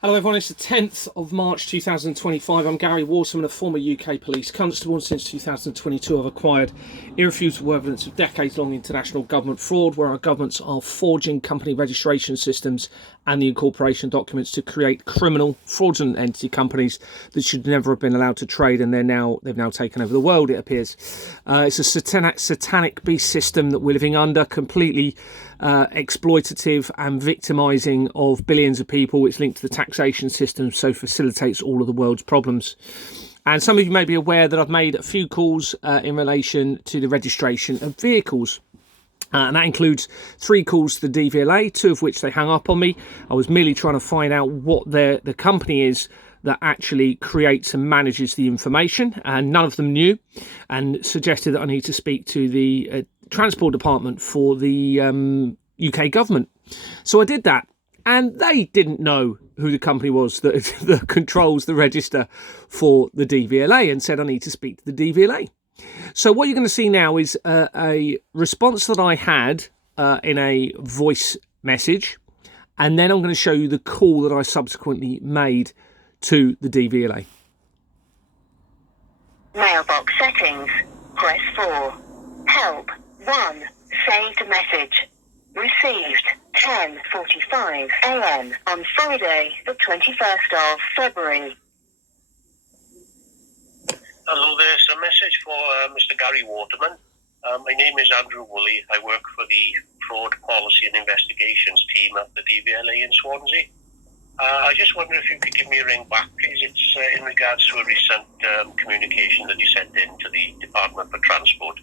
Hello everyone, it's the 10th of March 2025. I'm Gary Waterman, a former UK police constable, and since 2022 I've acquired irrefutable evidence of decades-long international government fraud where our governments are forging company registration systems and the incorporation documents to create criminal, fraudulent entity companies that should never have been allowed to trade, and they've now taken over the world, it appears. It's a satanic beast system that we're living under, completely exploitative and victimising of billions of people. It's linked to the taxation system, so facilitates all of the world's problems. And some of you may be aware that I've made a few calls in relation to the registration of vehicles. And that includes 3 calls to the DVLA, 2 of which they hung up on me. I was merely trying to find out what the company is that actually creates and manages the information, and none of them knew, and suggested that I need to speak to the Transport Department for the UK government. So I did that, and they didn't know who the company was that controls the register for the DVLA, and said I need to speak to the DVLA. So what you're going to see now is a response that I had in a voice message, and then I'm going to show you the call that I subsequently made to the DVLA. Mailbox settings. Press 4. Help. 1. Saved message. Received 10:45 a.m. on Friday, the 21st of February. Hello, there's a message for Mr. Gary Waterman. My name is Andrew Woolley. I work for the Fraud Policy and Investigations team at the DVLA in Swansea. I just wonder if you could give me a ring back, please. It's in regards to a recent communication that you sent in to the Department for Transport.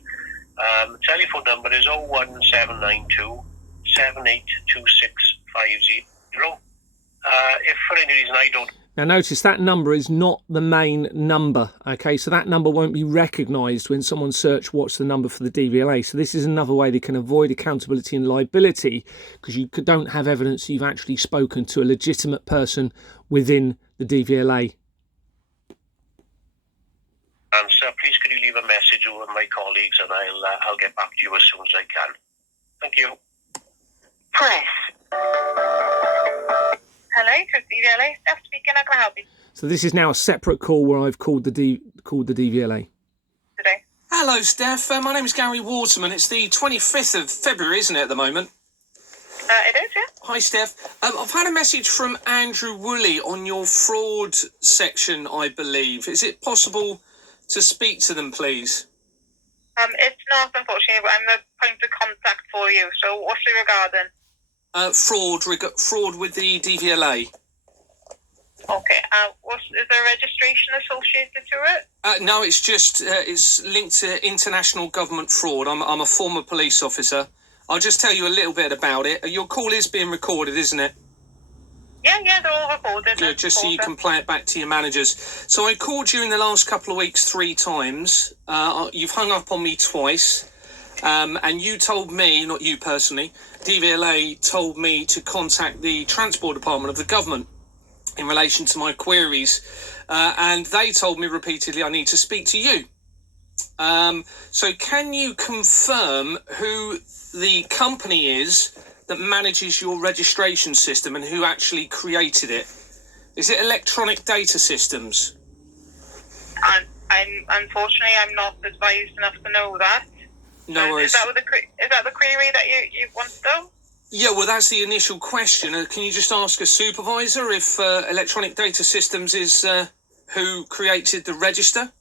The telephone number is 01792 782650. If for any reason I don't... Now notice that number is not the main number, okay? So that number won't be recognised when someone search what's the number for the DVLA. So this is another way they can avoid accountability and liability, because you don't have evidence you've actually spoken to a legitimate person within the DVLA. And so please could you leave a message with my colleagues, and I'll get back to you as soon as I can. Thank you. Press. Hello, to DVLA. Steph speaking. How can I help you So this is now a separate call where I've called the DVLA. today? Hello, Steph. My name is Gary Waterman. It's the 25th of February, isn't it, at the moment? It is, yeah. Hi, Steph. I've had a message from Andrew Woolley on your fraud section, I believe. Is it possible to speak to them, please? It's not, unfortunately, but I'm the point of contact for you. So what's it regarding? Fraud with the DVLA. Okay. Is there a registration associated to it? No, it's just it's linked to international government fraud. I'm a former police officer. I'll just tell you a little bit about it. Your call is being recorded, isn't it? Yeah, they're all recorded. Yeah, just so you can play it back to your managers. So I called you in the last couple of weeks 3 times. You've hung up on me twice. And you told me, not you personally, DVLA told me to contact the Transport Department of the government in relation to my queries. And they told me repeatedly I need to speak to you. So can you confirm who the company is that manages your registration system and who actually created it? Is it Electronic Data Systems? Unfortunately, I'm not advised enough to know that. No worries. Is that the query that you want to know? Yeah, well, that's the initial question. Can you just ask a supervisor if Electronic Data Systems is who created the register?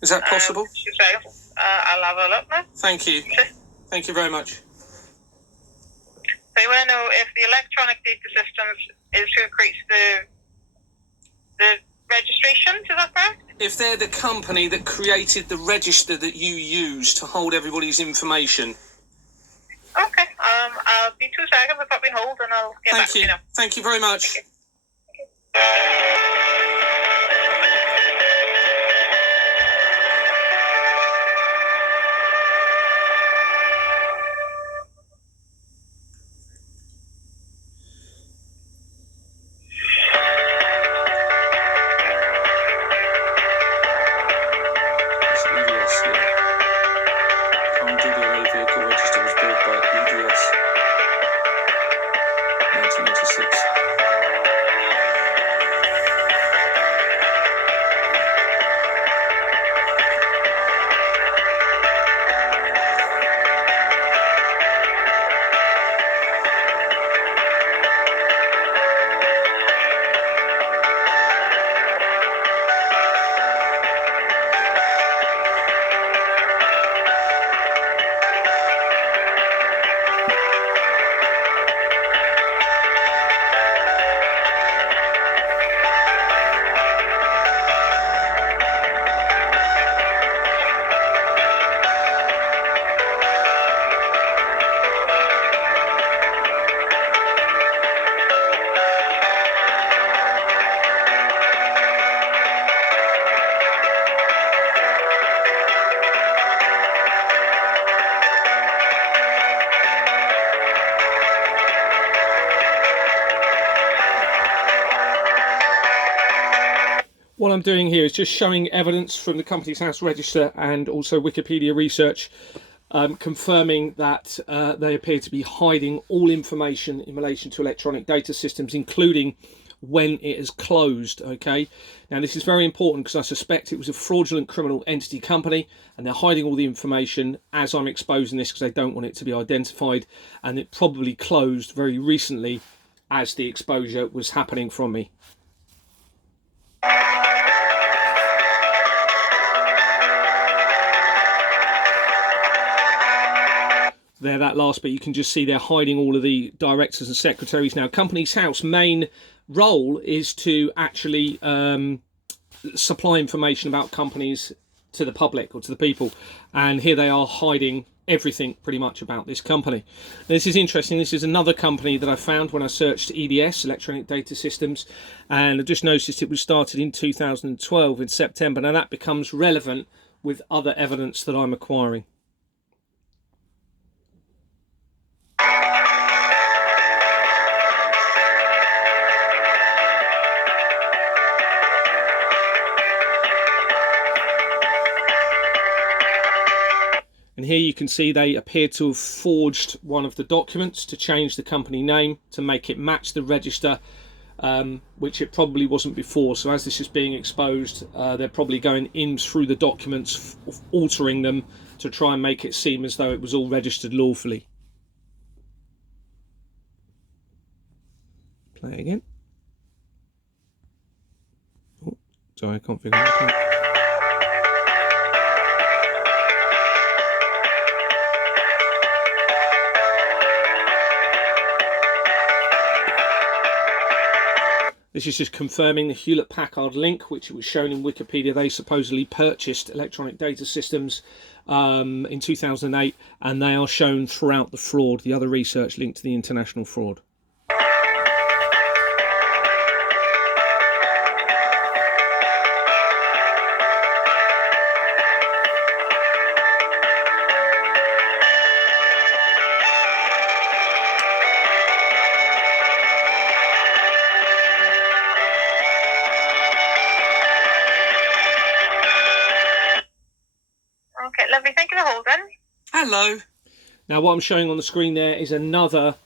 Is that possible? I'll have a look now. Thank you. Thank you very much. So you want to know if the Electronic Data Systems is who creates the registration, is that correct? If they're the company that created the register that you use to hold everybody's information. Okay, I'll be 2 seconds. I'll pop you on hold and I'll get back to you now. Thank you very much. Vehicle register was built by EDS 1996. what I'm doing here is just showing evidence from the Companies House Register and also Wikipedia research confirming that they appear to be hiding all information in relation to electronic data systems, including when it is closed. Okay, now this is very important because I suspect it was a fraudulent criminal entity company, and they're hiding all the information as I'm exposing this because they don't want it to be identified, and it probably closed very recently as the exposure was happening from me. There, that last bit, you can just see they're hiding all of the directors and secretaries. Now, Companies House main role is to actually supply information about companies to the public or to the people, and here they are hiding everything pretty much about this company. Now, this is interesting. This is another company that I found when I searched EDS, Electronic Data Systems, and I just noticed it was started in 2012 in September. Now that becomes relevant with other evidence that I'm acquiring. And here you can see they appear to have forged one of the documents to change the company name to make it match the register, which it probably wasn't before. So as this is being exposed, they're probably going in through the documents, altering them to try and make it seem as though it was all registered lawfully. Play again. Oh, sorry, I can't figure it out. This is just confirming the Hewlett-Packard link, which was shown in Wikipedia. They supposedly purchased Electronic Data Systems in 2008, and they are shown throughout the fraud, the other research linked to the international fraud. Okay, lovely. Thank you for holding. Hello. Now what I'm showing on the screen there is another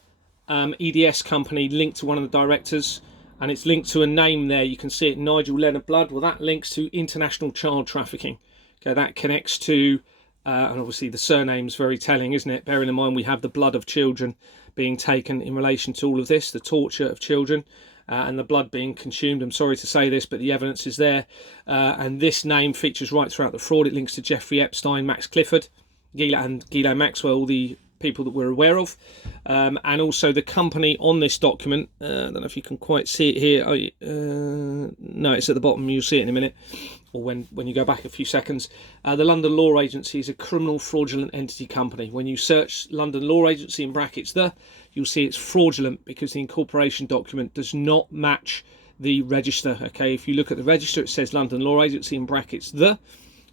EDS company linked to one of the directors, and it's linked to a name there. You can see it, Nigel Leonard Blood. Well, that links to international child trafficking. Okay, that connects to, and obviously the surname's very telling, isn't it? Bearing in mind we have the blood of children being taken in relation to all of this, the torture of children, and the blood being consumed. I'm sorry to say this, but the evidence is there. And this name features right throughout the fraud. It links to Jeffrey Epstein, Max Clifford, Ghislaine Maxwell, all the people that we're aware of. And also the company on this document, I don't know if you can quite see it here. No, it's at the bottom. You'll see it in a minute, or when you go back a few seconds. The London Law Agency is a criminal fraudulent entity company. When you search London Law Agency in brackets you'll see it's fraudulent because the incorporation document does not match the register. Okay, if you look at the register, it says London Law Agency in brackets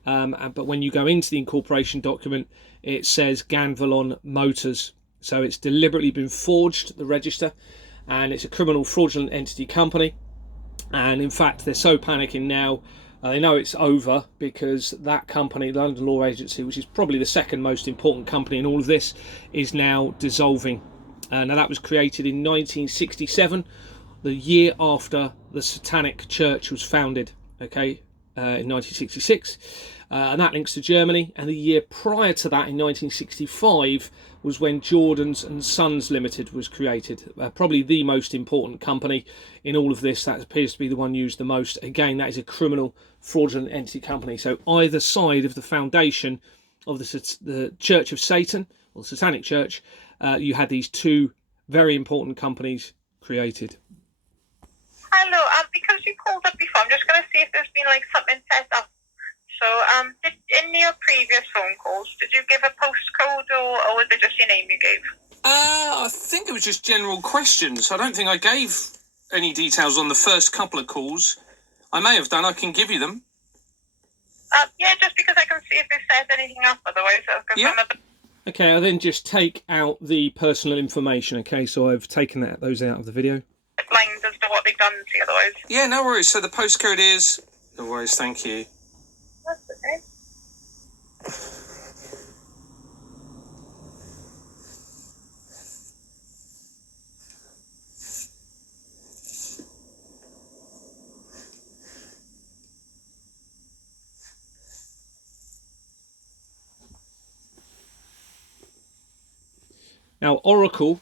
but when you go into the incorporation document, it says Ganvalon Motors. So it's deliberately been forged, the register, and it's a criminal fraudulent entity company. And in fact, they're so panicking now, they know it's over, because that company, the London Law Agency, which is probably the second most important company in all of this, is now dissolving. Now that was created in 1967, the year after the Satanic Church was founded, okay, in 1966. And that links to Germany. And the year prior to that, in 1965, was when Jordans and Sons Limited was created. Probably the most important company in all of this. That appears to be the one used the most. Again, that is a criminal fraudulent entity company. So either side of the foundation of the Church of Satan, or the Satanic Church, you had these two very important companies created. Hello, because you called up before, I'm just going to see if there's been like something set up. So, in your previous phone calls, did you give a postcode or was it just your name you gave? I think it was just general questions. I don't think I gave any details on the first couple of calls. I may have done. I can give you them. Yeah, just because I can see if they set anything up. Otherwise, Yeah. Okay, I'll then just take out the personal information. Okay, so I've taken those out of the video. Lines as to what they've done to you otherwise. Yeah, no worries. So the postcode is No worries, thank you. That's okay. Now, Oracle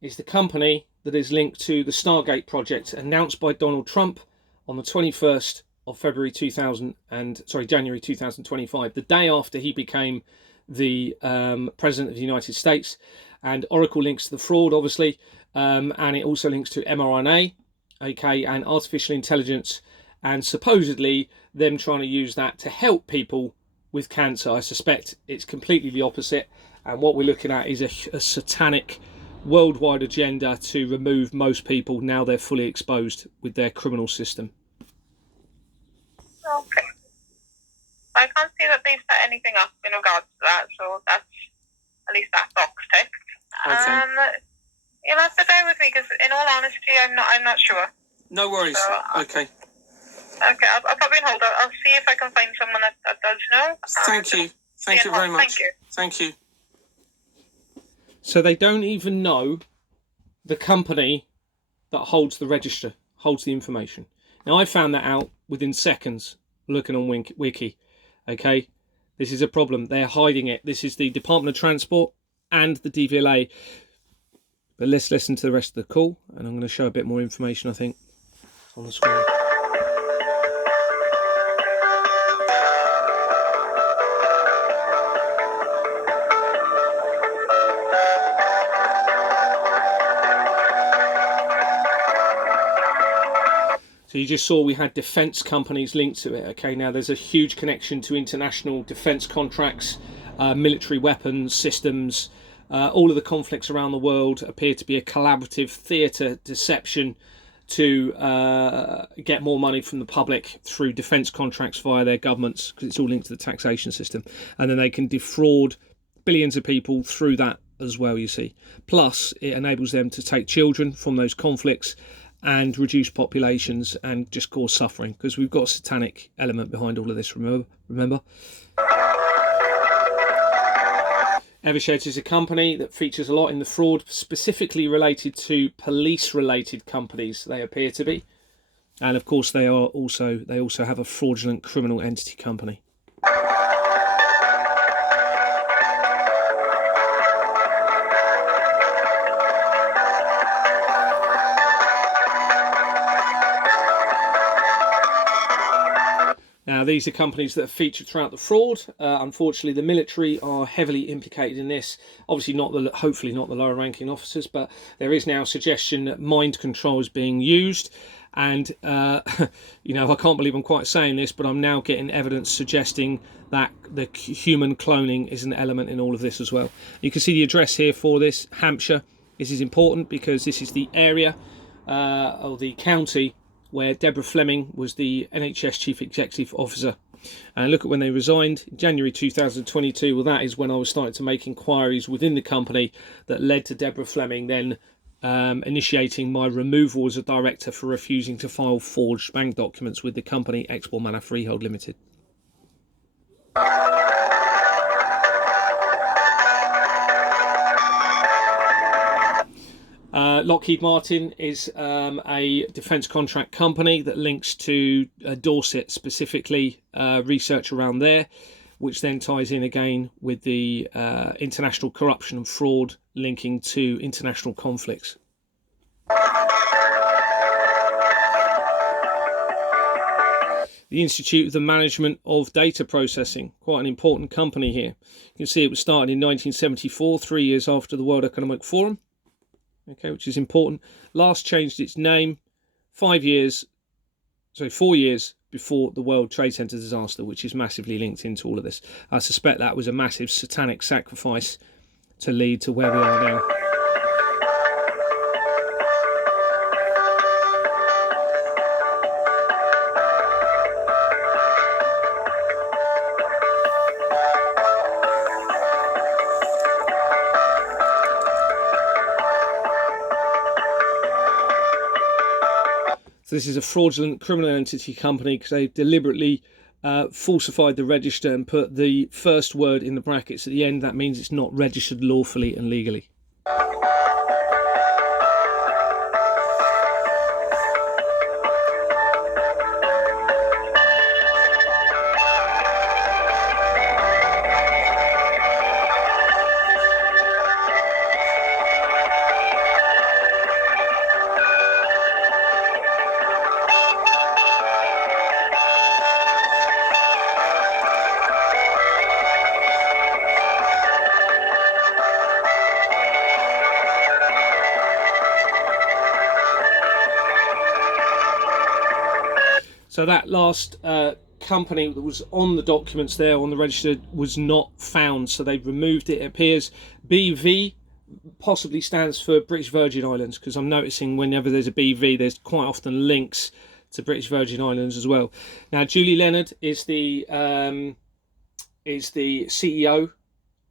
is the company that is linked to the Stargate project announced by Donald Trump on the 21st of January 2025, the day after he became the President of the United States. And Oracle links to the fraud, obviously, and it also links to mRNA, okay, and artificial intelligence, and supposedly them trying to use that to help people with cancer. I suspect it's completely the opposite, and what we're looking at is a satanic worldwide agenda to remove most people now they're fully exposed with their criminal system. Okay. I can't see that they've set anything up in regards to that, so that's at least that box ticked. Okay. You'll have to bear with me because, in all honesty, I'm not sure. No worries. So, okay. Okay, I'll probably hold. I'll see if I can find someone that does know. Thank you. Thank you very much. Thank you. Thank you. So they don't even know the company that holds the register, holds the information. Now, I found that out within seconds looking on Wiki. Okay, this is a problem. They're hiding it. This is the Department of Transport and the DVLA. But let's listen to the rest of the call, and I'm going to show a bit more information, I think, on the screen. So you just saw we had defence companies linked to it. Okay, now there's a huge connection to international defence contracts, military weapons systems. All of the conflicts around the world appear to be a collaborative theatre deception to get more money from the public through defence contracts via their governments, because it's all linked to the taxation system. And then they can defraud billions of people through that as well, you see. Plus, it enables them to take children from those conflicts and reduce populations and just cause suffering, because we've got a satanic element behind all of this, remember? Eversheds is a company that features a lot in the fraud, specifically related to police-related companies, they appear to be. And of course they also have a fraudulent criminal entity company. Now, these are companies that have featured throughout the fraud. Unfortunately, the military are heavily implicated in this. Obviously, hopefully not the lower-ranking officers, but there is now suggestion that mind control is being used. And, you know, I can't believe I'm quite saying this, but I'm now getting evidence suggesting that the human cloning is an element in all of this as well. You can see the address here for this, Hampshire. This is important because this is the area or the county where Deborah Fleming was the NHS Chief Executive Officer. And look at when they resigned, in January 2022. Well, that is when I was starting to make inquiries within the company that led to Deborah Fleming then initiating my removal as a director for refusing to file forged bank documents with the company Export Manor Freehold Limited. Lockheed Martin is a defence contract company that links to Dorset, specifically research around there, which then ties in again with the international corruption and fraud linking to international conflicts. The Institute of the Management of Data Processing, quite an important company here. You can see it was started in 1974, 3 years after the World Economic Forum. Okay, which is important. Last changed its name 4 years before the World Trade Center disaster, which is massively linked into all of this. I suspect that was a massive satanic sacrifice to lead to where we are now. So this is a fraudulent criminal entity company because they deliberately falsified the register and put the first word in the brackets at the end. That means it's not registered lawfully and legally. So that last company that was on the documents there on the register was not found, so they've removed it. It appears BV possibly stands for British Virgin Islands, because I'm noticing whenever there's a BV there's quite often links to British Virgin Islands as well. Now Julie Leonard is the CEO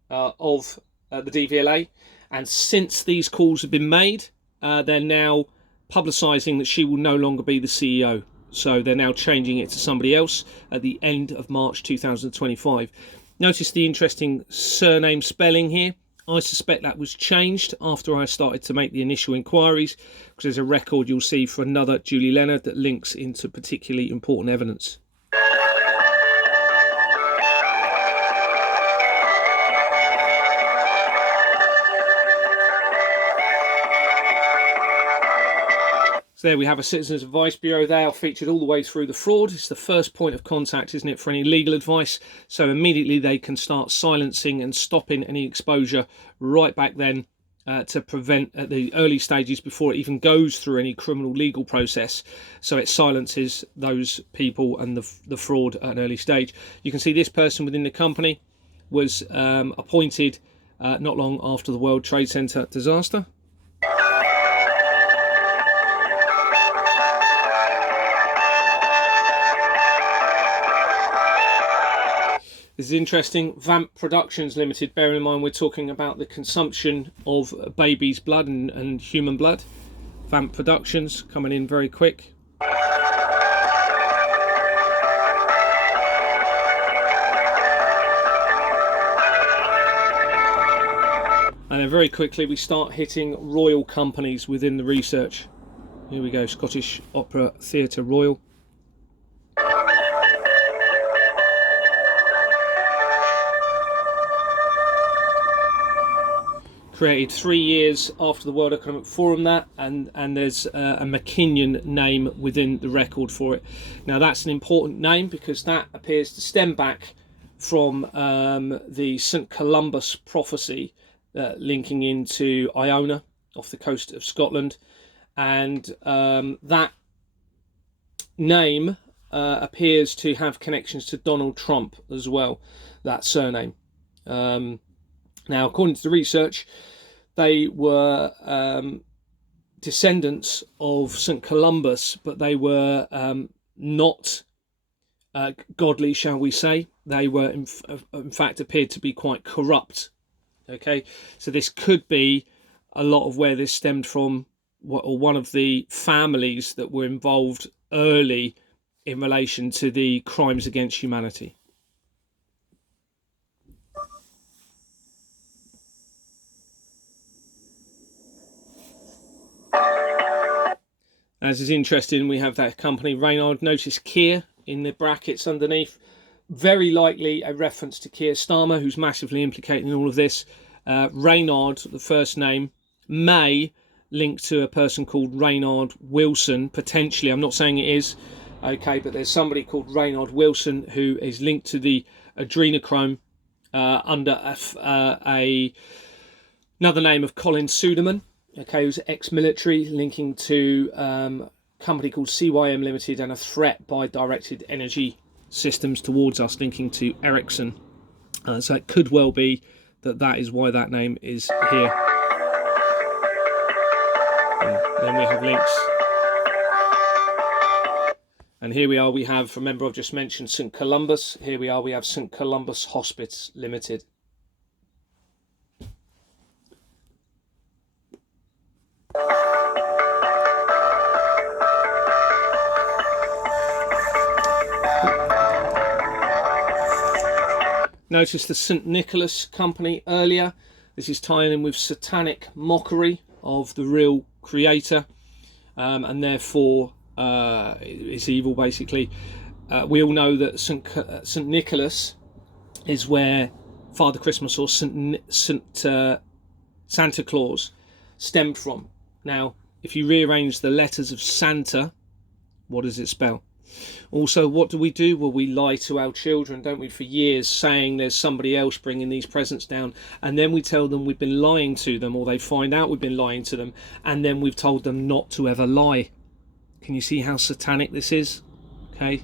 of the DVLA, and since these calls have been made, they're now publicising that she will no longer be the CEO. So they're now changing it to somebody else at the end of March 2025. Notice the interesting surname spelling here. I suspect that was changed after I started to make the initial inquiries, because there's a record you'll see for another Julie Leonard that links into particularly important evidence. So there we have a Citizens Advice Bureau. They are featured all the way through the fraud. It's the first point of contact, isn't it, for any legal advice? So immediately they can start silencing and stopping any exposure right back then to prevent at the early stages before it even goes through any criminal legal process. So it silences those people and the fraud at an early stage. You can see this person within the company was appointed not long after the World Trade Center disaster. This is interesting. Vamp Productions Limited. Bear in mind we're talking about the consumption of baby's blood and human blood. Vamp Productions coming in very quick. And then very quickly we start hitting royal companies within the research. Here we go, Scottish Opera Theatre Royal. Created 3 years after the World Economic Forum, that, and there's a McKinnon name within the record for it. Now that's an important name because that appears to stem back from the St Columbus prophecy linking into Iona off the coast of Scotland, and that name appears to have connections to Donald Trump as well, that surname. Now, according to the research, they were descendants of St Columbus, but they were not godly, shall we say. They were, in fact, appeared to be quite corrupt. Okay, so this could be a lot of where this stemmed from, or one of the families that were involved early in relation to the crimes against humanity. As is interesting, we have that company, Reynard. Notice Keir in the brackets underneath. Very likely a reference to Keir Starmer, who's massively implicated in all of this. Reynard, the first name, may link to a person called Reynard Wilson, potentially. I'm not saying it is, okay, but there's somebody called Reynard Wilson who is linked to the adrenochrome under another name of Colin Suderman. Okay, who's ex-military, linking to a company called CYM Limited and a threat by directed energy systems towards us, linking to Ericsson. So it could well be that is why that name is here. And then we have links. And here we are, we have, remember I've just mentioned St Columbus. Here we are, we have St Columbus Hospice Limited. Notice the St. Nicholas Company earlier. This is tying in with satanic mockery of the real creator, and therefore it's evil, basically. We all know that St. Nicholas is where Father Christmas or Santa Claus stemmed from. Now, if you rearrange the letters of Santa, what does it spell? Also, what do? Well, we lie to our children, don't we, for years, saying there's somebody else bringing these presents down, and then we tell them we've been lying to them, or they find out we've been lying to them, and then we've told them not to ever lie. Can you see how satanic this is? Okay.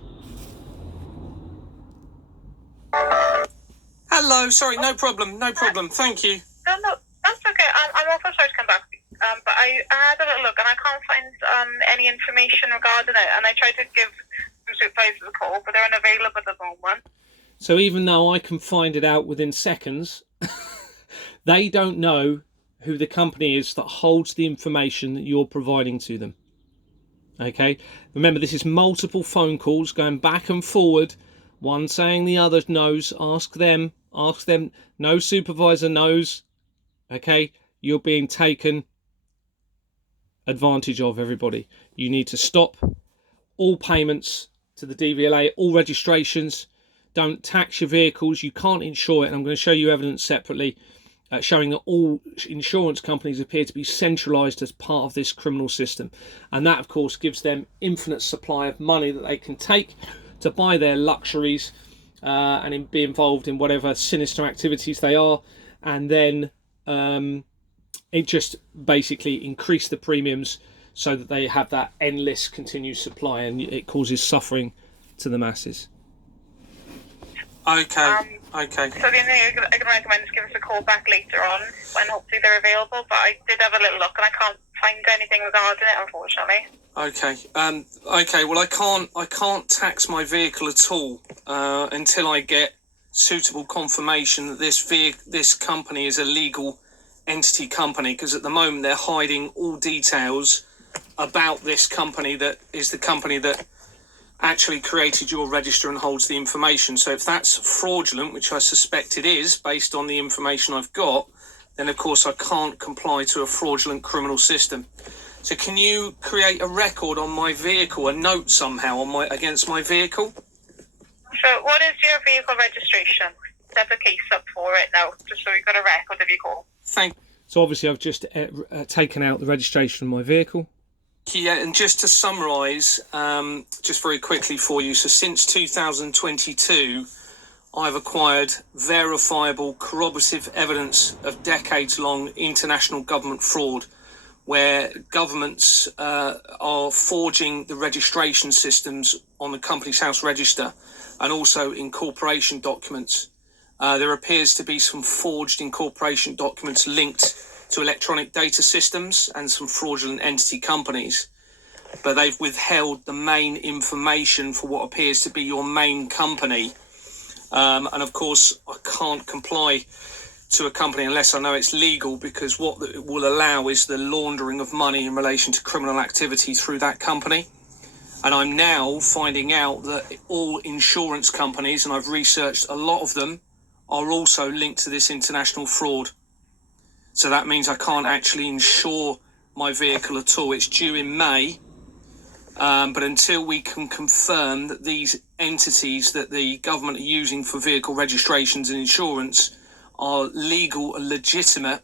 Hello, sorry, no problem. Thank you. No, that's okay. I'm also sorry to come back. But I had a little look and I can't find any information regarding it. And I tried to give some supervisors a call, but they're unavailable at the moment. So even though I can find it out within seconds, they don't know who the company is that holds the information that you're providing to them. Okay? Remember, this is multiple phone calls going back and forward. One saying the other knows. Ask them. No supervisor knows. Okay? You're being taken advantage of, everybody. You need to stop all payments to the DVLA, all registrations. Don't tax your vehicles. You can't insure it. And I'm going to show you evidence separately showing that all insurance companies appear to be centralised as part of this criminal system. And that, of course, gives them infinite supply of money that they can take to buy their luxuries and be involved in whatever sinister activities they are. And then it just basically increase the premiums so that they have that endless continued supply, and it causes suffering to the masses. Okay. So the only thing I can recommend is give us a call back later on when hopefully they're available. But I did have a little look and I can't find anything regarding it, unfortunately. Okay. Well, I can't tax my vehicle at all until I get suitable confirmation that this company is a legal entity company, because at the moment they're hiding all details about this company that is the company that actually created your register and holds the information. So if that's fraudulent, which I suspect it is based on the information I've got, then of course I can't comply to a fraudulent criminal system. So can you create a record on my vehicle, a note somehow against my vehicle? So what is your vehicle registration? Set a case up for it now, just so we've got a record of your call. So obviously I've just taken out the registration of my vehicle. Yeah, and just to summarise, just very quickly for you, so since 2022, I've acquired verifiable corroborative evidence of decades-long international government fraud, where governments are forging the registration systems on the Companies House register and also incorporation documents. There appears to be some forged incorporation documents linked to electronic data systems and some fraudulent entity companies, but they've withheld the main information for what appears to be your main company. And of course, I can't comply to a company unless I know it's legal, because what it will allow is the laundering of money in relation to criminal activity through that company. And I'm now finding out that all insurance companies, and I've researched a lot of them, are also linked to this international fraud. So that means I can't actually insure my vehicle at all. It's due in May, but until we can confirm that these entities that the government are using for vehicle registrations and insurance are legal and legitimate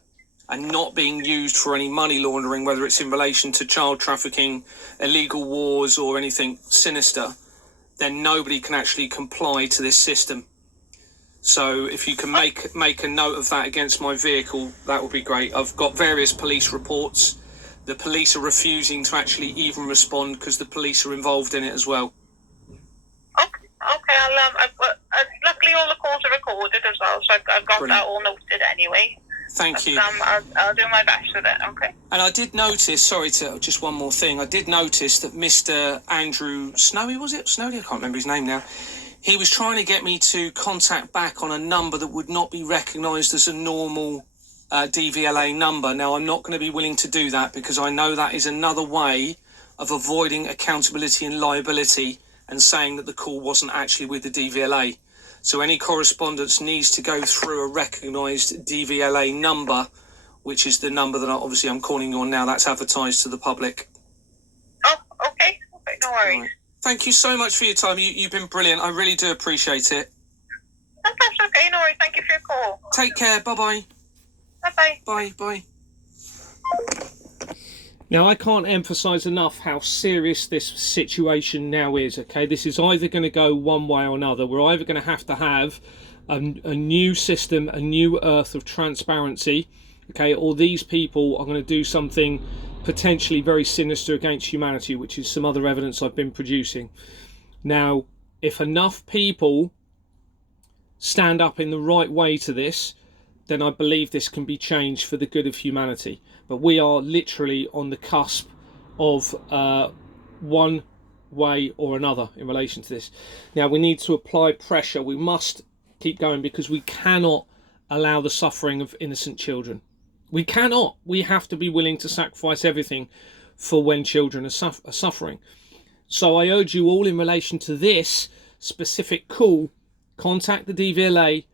and not being used for any money laundering, whether it's in relation to child trafficking, illegal wars or anything sinister, then nobody can actually comply to this system. So if you can make a note of that against my vehicle, that would be great. I've got various police reports. The police are refusing to actually even respond because the police are involved in it as well. Okay. Luckily all the calls are recorded as well, so I've got Brilliant. That all noted anyway. Thank you. I'll do my best with it, okay? And I did notice, just one more thing, I did notice that Mr. Andrew Snowy, was it? Snowy? I can't remember his name now. He was trying to get me to contact back on a number that would not be recognised as a normal DVLA number. Now, I'm not going to be willing to do that because I know that is another way of avoiding accountability and liability and saying that the call wasn't actually with the DVLA. So any correspondence needs to go through a recognised DVLA number, which is the number that obviously I'm calling you on now. That's advertised to the public. Oh, okay. Okay, no worries. Right. Thank you so much for your time. You've been brilliant. I really do appreciate it. That's okay, no worries. Thank you for your call. Take care. Bye-bye. Bye-bye. Bye-bye. Now, I can't emphasise enough how serious this situation now is, okay? This is either going to go one way or another. We're either going to have a new system, a new earth of transparency, okay? Or these people are going to do something potentially very sinister against humanity, which is some other evidence I've been producing. Now, if enough people stand up in the right way to this, then I believe this can be changed for the good of humanity. But we are literally on the cusp of one way or another in relation to this. Now, we need to apply pressure. We must keep going because we cannot allow the suffering of innocent children. We cannot. We have to be willing to sacrifice everything for when children are suffering. So I urge you all, in relation to this specific call, contact the DVLA,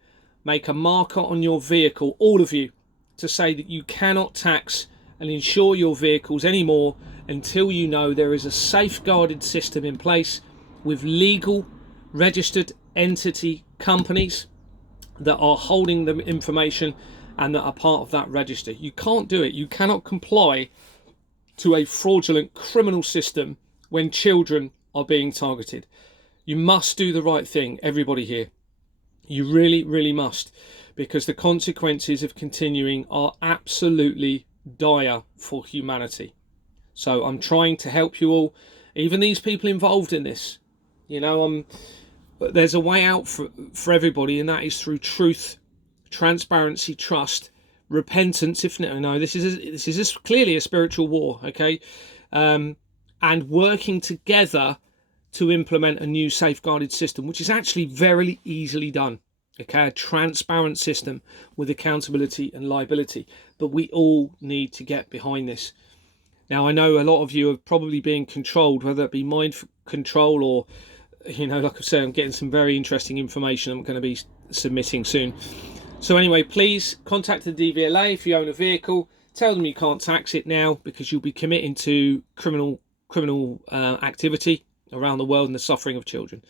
make a marker on your vehicle, all of you, to say that you cannot tax and insure your vehicles anymore until you know there is a safeguarded system in place with legal registered entity companies that are holding the information and that are part of that register. You can't do it. You cannot comply to a fraudulent criminal system when children are being targeted. You must do the right thing, everybody here. You really, really must, because the consequences of continuing are absolutely dire for humanity. So I'm trying to help you all, even these people involved in this. You know, there's a way out for everybody, and that is through truth, transparency, trust, repentance. If no, this is clearly a spiritual war, okay, and working together to implement a new safeguarded system, which is actually very easily done. Okay, a transparent system with accountability and liability. But we all need to get behind this. Now, I know a lot of you are probably being controlled, whether it be mind control or, you know, like I said, I'm getting some very interesting information I'm going to be submitting soon. So anyway, please contact the DVLA if you own a vehicle. Tell them you can't tax it now because you'll be committing to criminal activity around the world and the suffering of children.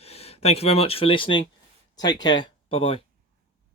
Thank you very much for listening. Take care. Bye-bye.